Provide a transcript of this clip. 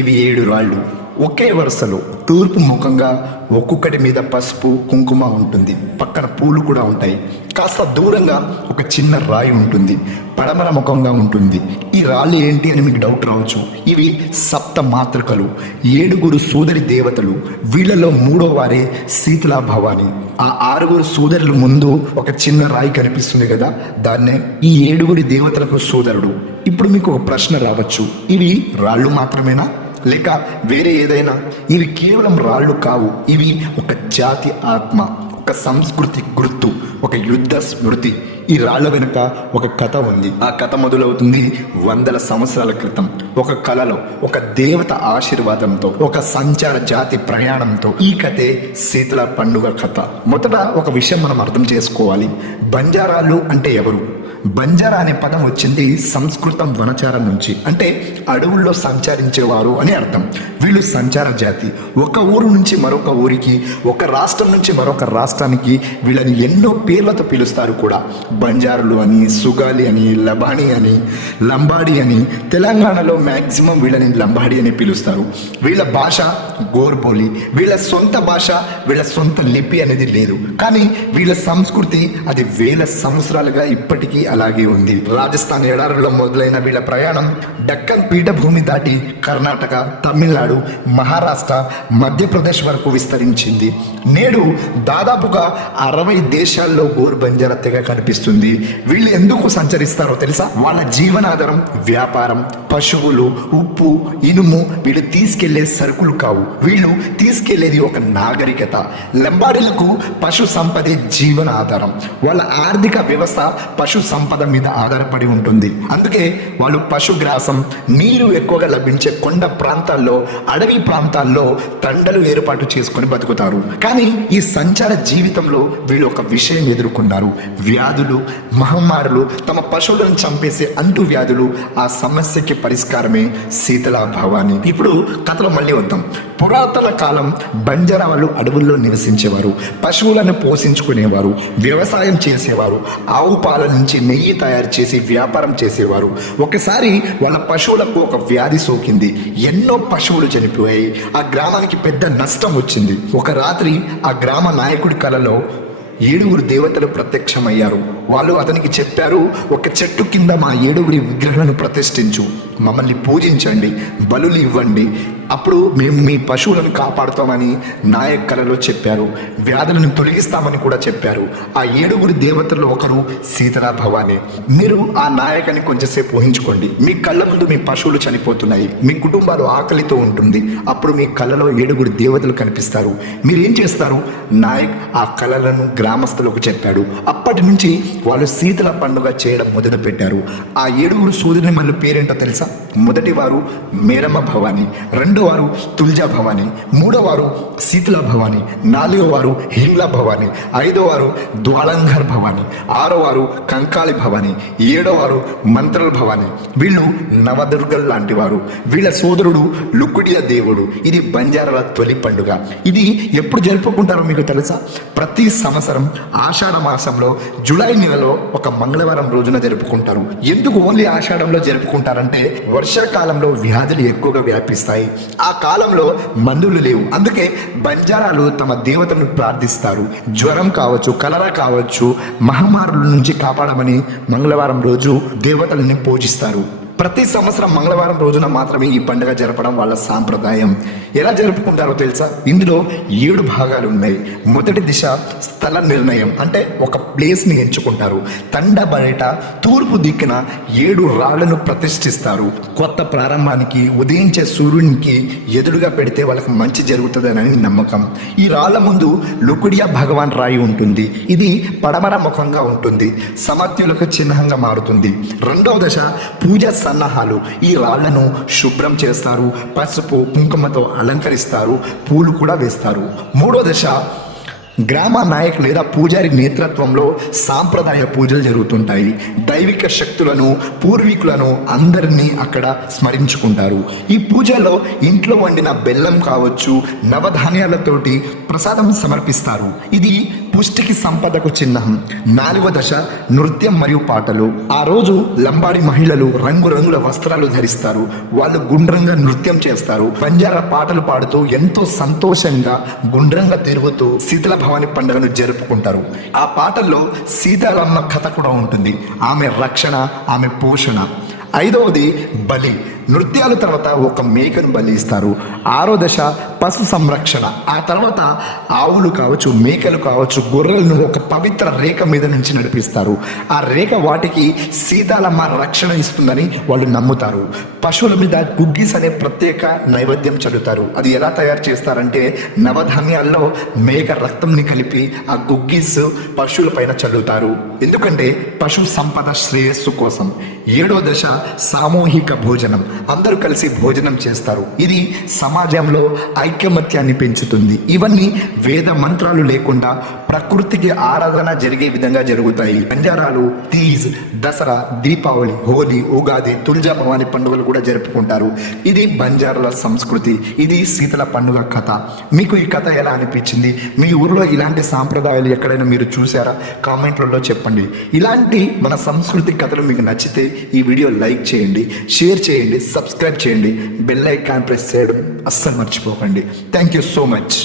ఇవి 7 రాళ్ళు ఒకే వరుసలో తూర్పు ముఖంగా ఒక్కొక్కటి మీద పసుపు కుంకుమ ఉంటుంది. పక్కన పూలు కూడా ఉంటాయి. కాస్త దూరంగా ఒక చిన్న రాయి ఉంటుంది, పడమర ముఖంగా ఉంటుంది. ఈ రాళ్ళు ఏంటి అని మీకు డౌట్ రావచ్చు. ఇవి 7 మాతృకలు, 7 సోదరి దేవతలు. వీళ్ళలో 3వ వారే శీతలా భవాని. ఆ 6 సోదరుల ముందు ఒక చిన్న రాయి కనిపిస్తుంది కదా, దాన్నే ఈ 7 దేవతలకు సోదరుడు. ఇప్పుడు మీకు ఒక ప్రశ్న రావచ్చు, ఇవి రాళ్ళు మాత్రమేనా లేక వేరే ఏదైనా? ఇవి కేవలం రాళ్ళు కావు. ఇవి ఒక జాతి ఆత్మ, ఒక సంస్కృతి గుర్తు, ఒక యుద్ధ స్మృతి. ఈ రాళ్ళ వెనుక ఒక కథ ఉంది. ఆ కథ మొదలవుతుంది 100 సంవత్సరాల క్రితం. ఒక కళలో, ఒక దేవత ఆశీర్వాదంతో, ఒక సంచార జాతి ప్రయాణంతో. ఈ కథే శీతల పండుగ కథ. మొదట ఒక విషయం మనం అర్థం చేసుకోవాలి. బంజారాలు అంటే ఎవరు? బంజారా అనే పదం వచ్చింది సంస్కృతం వనచారం నుంచి, అంటే అడవుల్లో సంచరించేవారు అని అర్థం. వీళ్ళు సంచార జాతి. ఒక ఊరు నుంచి మరొక ఊరికి, ఒక రాష్ట్రం నుంచి మరొక రాష్ట్రానికి వీళ్ళని ఎన్నో పేర్లతో పిలుస్తారు కూడా. బంజారులు అని, సుగాలి అని, లబాణి అని, లంబాడి అని. తెలంగాణలో మ్యాక్సిమం వీళ్ళని లంబాడి అని పిలుస్తారు. వీళ్ళ భాష గోర్బోలి. వీళ్ళ సొంత భాష, వీళ్ళ సొంత లిపి అనేది లేదు. కానీ వీళ్ళ సంస్కృతి అది వేల సంవత్సరాలుగా ఇప్పటికీ అలాగే ఉంది. రాజస్థాన్ ఎడారుల్లో మొదలైన వీళ్ళ ప్రయాణం డక్కన్ పీఠభూమి దాటి కర్ణాటక, తమిళనాడు, మహారాష్ట్ర, మధ్యప్రదేశ్ వరకు విస్తరించింది. నేడు దాదాపుగా 60 దేశాల్లో గోర్ బంజారా తెగ కనిపిస్తుంది. వీళ్ళు ఎందుకు సంచరిస్తారో తెలుసా? వాళ్ళ జీవనాధారం వ్యాపారం, పశువులు, ఉప్పు, ఇనుము. వీళ్ళు తీసుకెళ్లే సరుకులు కావు, వీళ్ళు తీసుకెళ్లేది ఒక నాగరికత. లంబాడీలకు పశు సంపదే జీవన ఆధారం. వాళ్ళ ఆర్థిక వ్యవస్థ పశు సంపద మీద ఆధారపడి ఉంటుంది. అందుకే వాళ్ళు పశుగ్రాసం, నీరు ఎక్కువగా లభించే కొండ ప్రాంతాల్లో, అడవి ప్రాంతాల్లో తండలు ఏర్పాటు చేసుకొని బతుకుతారు. కానీ ఈ సంచార జీవితంలో వీళ్ళు ఒక విషయం ఎదుర్కొన్నారు. వ్యాధులు, మహమ్మారులు, తమ పశువులను చంపేసే అంటు వ్యాధులు. ఆ సమస్యకి పరిష్కారమే శీతలా భవాని. ఇప్పుడు కథలో మళ్ళీ వద్దాం. పురాతన కాలం బంజారా వాళ్ళు అడవుల్లో నివసించేవారు, పశువులను పోషించుకునేవారు, వ్యవసాయం చేసేవారు, ఆవు పాల నుంచి నెయ్యి తయారు చేసి వ్యాపారం చేసేవారు. ఒకసారి వాళ్ళ పశువులకు ఒక వ్యాధి సోకింది. ఎన్నో పశువులు చనిపోయాయి. ఆ గ్రామానికి పెద్ద నష్టం వచ్చింది. ఒక రాత్రి ఆ గ్రామ నాయకుడి కలలో 7 దేవతలు ప్రత్యక్షమయ్యారు. వాళ్ళు అతనికి చెప్పారు, ఒక చెట్టు కింద మా 7 విగ్రహాలను ప్రతిష్ఠించు, మమ్మల్ని పూజించండి, బలులు ఇవ్వండి, అప్పుడు మేము మీ పశువులను కాపాడుతామని నాయక్ కలలో చెప్పారు. వ్యాధులను తొలగిస్తామని కూడా చెప్పారు. ఆ 7 దేవతల్లో ఒకరు శీతలా భవాని. మీరు ఆ నాయకుని కొంచెంసేపు ఊహించుకోండి. మీ కళ్ళ ముందు మీ పశువులు చనిపోతున్నాయి, మీ కుటుంబాలు ఆకలితో ఉంటుంది. అప్పుడు మీ కళ్ళలో 7 దేవతలు కనిపిస్తారు. మీరేం చేస్తారు? నాయక్ ఆ కళలను గ్రామస్తులకు చెప్పాడు. అప్పటి నుంచి వాళ్ళు శీతల పండుగ చేయడం మొదలు పెట్టారు. ఆ 7 సోదరుని మళ్ళీ పేరేంటో తెలుసా? మొదటి వారు మేరమ్మ భవాని, 2వ వారు తుల్జా భవాని, 3వ వారు శీతలా భవాని, 4వ వారు హిమ్లా భవాని, 5వ వారు ద్వాలంఘర్ భవాని, 6వ వారు కంకాళి భవాని, 7వ వారు మంత్రల భవాని. వీళ్ళు నవదుర్గల్ లాంటి వారు. వీళ్ళ సోదరుడు లుక్కుడియా దేవుడు. ఇది బంజారాల తొలి పండుగ. ఇది ఎప్పుడు జరుపుకుంటారో మీకు తెలుసా? ప్రతి సంవత్సరం ఆషాఢ మాసంలో జూలై నెలలో ఒక మంగళవారం రోజున జరుపుకుంటారు. ఎందుకు ఓన్లీ ఆషాఢంలో జరుపుకుంటారంటే వర్షాకాలంలో వ్యాధులు ఎక్కువగా వ్యాపిస్తాయి. ఆ కాలంలో మందులు లేవు. అందుకే బంజారాలు తమ దేవతను ప్రార్థిస్తారు. జ్వరం కావచ్చు, కలరా కావచ్చు, మహమ్మారుల నుంచి కాపాడమని మంగళవారం రోజు దేవతలని పూజిస్తారు. ప్రతి సంవత్సరం మంగళవారం రోజున మాత్రమే ఈ పండుగ జరపడం వాళ్ళ సాంప్రదాయం. ఎలా జరుపుకుంటారో తెలుసా? ఇందులో 7 భాగాలు ఉన్నాయి. మొదటి దిశ స్థల నిర్ణయం, అంటే ఒక ప్లేస్ని ఎంచుకుంటారు. తండ బయట తూర్పు దిక్కున 7 రాళ్లను ప్రతిష్ఠిస్తారు. కొత్త ప్రారంభానికి, ఉదయించే సూర్యునికి ఎదురుగా పెడితే వాళ్ళకి మంచి జరుగుతుందని నమ్మకం. ఈ రాళ్ల ముందు లుకుడియా భగవాన్ రాయి ఉంటుంది. ఇది పడమర ముఖంగా ఉంటుంది, సమర్థ్యులకు చిహ్నంగా మారుతుంది. 2వ దశ పూజ సన్నాహాలు. ఈ రాళ్లను శుభ్రం చేస్తారు, పసుపు కుంకుమతో అలంకరిస్తారు, పూలు కూడా వేస్తారు. 3వ దశ గ్రామ నాయక్ లేదా పూజారి నేతృత్వంలో సాంప్రదాయ పూజలు జరుగుతుంటాయి. దైవిక శక్తులను, పూర్వీకులను అందరినీ అక్కడ స్మరించుకుంటారు. ఈ పూజలో ఇంట్లో వండిన బెల్లం కావచ్చు, నవధాన్యాలతోటి ప్రసాదం సమర్పిస్తారు. ఇది పుష్టికి సంపదకు చిహ్నం. 4వ దశ నృత్యం మరియు పాటలు. ఆ రోజు లంబాడి మహిళలు రంగురంగుల వస్త్రాలు ధరిస్తారు. వాళ్ళు గుండ్రంగా నృత్యం చేస్తారు. బంజారా పాటలు పాడుతూ ఎంతో సంతోషంగా గుండ్రంగా తిరుగుతూ శీతల భవాని పండుగను జరుపుకుంటారు. ఆ పాటల్లో సీతారామ కథ కూడా ఉంటుంది. ఆమె రక్షణ, ఆమె పోషణ. 5వది బలి. నృత్యాల తర్వాత ఒక మేకను బలి ఇస్తారు. 6వ దశ పశు సంరక్షణ. ఆ తర్వాత ఆవులు కావచ్చు, మేకలు కావచ్చు, గొర్రెలను ఒక పవిత్ర రేఖ మీద నుంచి నడిపిస్తారు. ఆ రేఖ వాటికి సీతాలమ్మ రక్షణ ఇస్తుందని వాళ్ళు నమ్ముతారు. పశువుల మీద గుగ్గీస్ అనే ప్రత్యేక నైవేద్యం చల్లుతారు. అది ఎలా తయారు చేస్తారంటే నవధాన్యాల్లో మేక రక్తంని కలిపి ఆ గుగ్గీస్ పశువుల పైన చల్లుతారు. ఎందుకంటే పశు సంపద శ్రేయస్సు కోసం. 7వ దశ సామూహిక భోజనం. అందరూ కలిసి భోజనం చేస్తారు. ఇది సమాజంలో ఐకమత్యాన్ని పెంచుతుంది. ఇవన్నీ వేద మంత్రాలు లేకుండా ప్రకృతికి ఆరాధన జరిగే విధంగా జరుగుతాయి. బంజారాలు తీజ్, దసరా, దీపావళి, హోలీ, ఉగాది, తుల్జా భవాని పండుగలు కూడా జరుపుకుంటారు. ఇది బంజారాల సంస్కృతి. ఇది శీతల పండుగ కథ. మీకు ఈ కథ ఎలా అనిపించింది? మీ ఊర్లో ఇలాంటి సాంప్రదాయాలు ఎక్కడైనా మీరు చూసారా? కామెంట్లలో చెప్పండి. ఇలాంటి మన సంస్కృతి కథలు మీకు నచ్చితే ఈ వీడియో లైక్ చేయండి, షేర్ చేయండి, సబ్స్క్రైబ్ చేయండి, బెల్ ఐకాన్ ప్రెస్ చేయడం అస్సలు మర్చిపోకండి. Thank you so much.